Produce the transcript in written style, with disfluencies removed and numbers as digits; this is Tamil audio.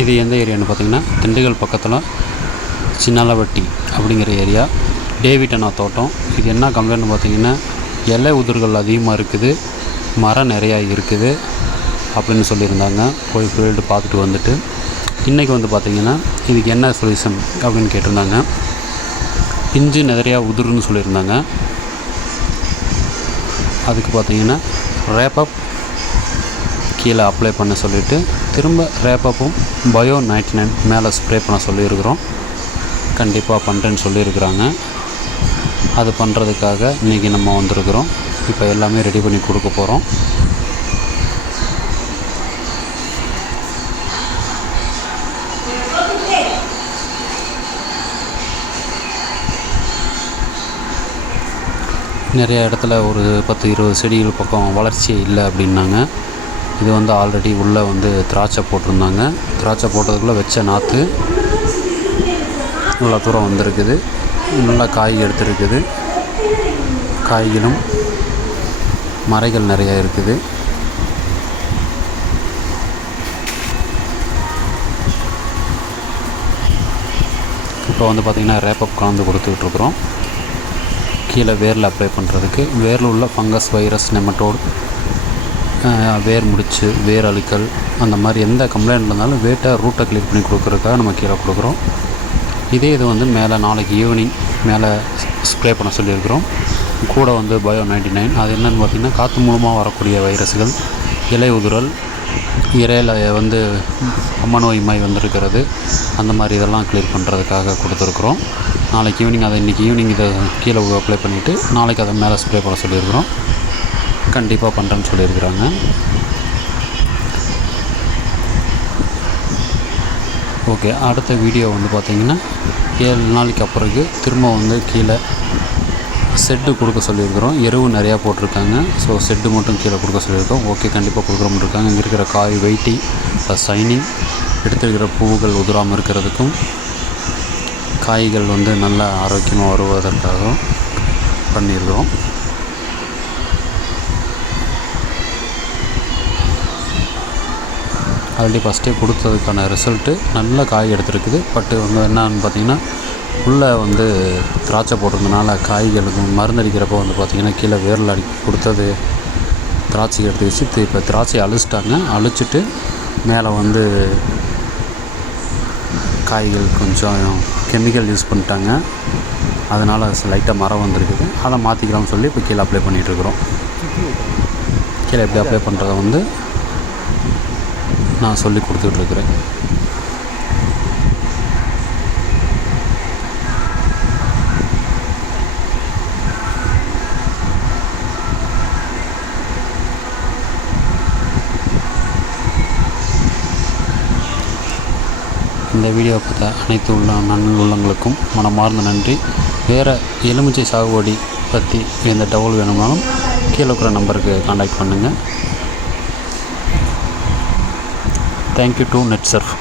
இது எந்த ஏரியான்னு பார்த்திங்கன்னா திண்டுக்கல் பக்கத்தில் சின்னாலவட்டி அப்படிங்கிற ஏரியா. டேவிட் அண்ணா தோட்டம். இது என்ன கம்ப்ளைண்ட்னு பார்த்திங்கன்னா இலை உதிர்கள் அதிகமாக இருக்குது, மரம் நிறையா இருக்குது அப்படின்னு சொல்லியிருந்தாங்க. போய் ஃபீல்டு பார்த்துட்டு வந்துட்டு இன்றைக்கி வந்து பார்த்திங்கன்னா இதுக்கு என்ன சொல்யூஷன் அப்படின்னு கேட்டிருந்தாங்க. பிஞ்சு நிறையா உதிர்னு சொல்லியிருந்தாங்க. அதுக்கு பார்த்திங்கன்னா ரேப்பப் கீழே அப்ளை பண்ண சொல்லிவிட்டு திரும்ப ரேப்பப்பும் பயோ 99 மேலே ஸ்ப்ரே பண்ண சொல்லியிருக்கிறோம். கண்டிப்பாக பண்ணுறேன்னு சொல்லியிருக்கிறாங்க. அது பண்ணுறதுக்காக இன்றைக்கி நம்ம வந்திருக்கிறோம். இப்போ எல்லாமே ரெடி பண்ணி கொடுக்க போகிறோம். நிறைய இடத்துல ஒரு 10-20 செடிகள் பக்கம் வளர்ச்சியே இல்லை அப்படின்னாங்க. இது வந்து ஆல்ரெடி உள்ளே வந்து திராட்சை போட்டிருந்தாங்க. திராட்சை போட்டதுக்குள்ளே வச்ச நாற்று நல்லா தூரம் வந்திருக்குது. நல்லா காய் எடுத்துருக்குது. காய்களும் மரைகள் நிறையா இருக்குது. இப்போ வந்து பார்த்திங்கன்னா ரேப்பப் கலந்து கொடுத்துட்ருக்குறோம். கீழே வேரில் அப்ளை பண்ணுறதுக்கு. வேரில் உள்ள ஃபங்கஸ், வைரஸ், நெமட்டோடு, வேர் முடிச்சு, வேர் அழுக்கல் அந்த மாதிரி எந்த கம்ப்ளைண்ட் இருந்தாலும் ரூட்டை கிளியர் பண்ணி கொடுக்குறதுக்காக நம்ம கீழே கொடுக்குறோம். இதே இது வந்து மேலே நாளைக்கு ஈவினிங் மேலே ஸ்ப்ரே பண்ண சொல்லியிருக்கிறோம். கூட வந்து பயோ 99. அது என்னென்னு பார்த்திங்கன்னா காற்று மூலமாக வரக்கூடிய வைரஸ்கள், இலை உதிரல், இலையில் வந்து அம்மநோய் மை வந்திருக்கிறது, அந்த மாதிரி இதெல்லாம் கிளியர் பண்ணுறதுக்காக கொடுத்துருக்குறோம். நாளைக்கு ஈவினிங் அதை இன்றைக்கி ஈவினிங் இதை கீழே அப்ளை பண்ணிவிட்டு நாளைக்கு அதை மேலே ஸ்ப்ரே பண்ண சொல்லியிருக்கிறோம். கண்டிப்பாக பண்ணுறேன்னு சொல்லியிருக்கிறாங்க. ஓகே, அடுத்த வீடியோ வந்து பார்த்திங்கன்னா 7 நாளைக்கு அப்புறக்கு திரும்ப வந்து கீழே செட்டு கொடுக்க சொல்லியிருக்கிறோம். எருவு நிறையா போட்டிருக்காங்க. ஸோ செட்டு மட்டும் கீழே கொடுக்க சொல்லியிருக்கோம். ஓகே, கண்டிப்பாக கொடுக்குறோம்னு இருக்காங்க. இங்கே இருக்கிற காய் வெயிட்டி ப்ளஸ் ஷைனிங், எடுத்துருக்கிற பூவுகள் உதிராமல் இருக்கிறதுக்கும், காய்கள் வந்து நல்ல ஆரோக்கியமாக வருவதற்காகவும் பண்ணியிருக்கிறோம். ஆல்ரெடி ஃபஸ்ட்டே கொடுத்ததுக்கான ரிசல்ட்டு நல்ல காய் எடுத்துருக்குது. பட்டு வந்து என்னன்னு பார்த்திங்கன்னா உள்ளே வந்து திராட்சை போட்டிருந்தனால காய்களுக்கு மருந்தடிக்கிறப்போ வந்து பார்த்திங்கன்னா கீழே வேரில் கொடுத்தது திராட்சை எடுத்து வச்சு இப்போ திராட்சையை அழிச்சிட்டாங்க. அழிச்சிட்டு மேலே வந்து காய்கள் கொஞ்சம் கெமிக்கல் யூஸ் பண்ணிட்டாங்க. அதனால் லைட்டாக மரம் வந்துருக்குது. அதை மாற்றிக்கலாம்னு சொல்லி இப்போ கீழே அப்ளை பண்ணிகிட்ருக்குறோம். கீழே எப்படி அப்ளை பண்ணுறதை வந்து நான் சொல்லி கொடுத்துட்ருக்குறேன். இந்த வீடியோ பார்த்த அனைத்து நல்லுள்ளங்களுக்கும் மனமார்ந்த நன்றி. வேறு எலுமிச்சை சாகுபடி பற்றி எந்த தகவல் வேணும்னாலும் கீழே இருக்கிற நம்பருக்கு கான்டாக்ட் பண்ணுங்கள். Thank you to நெட்சர்ஃப்.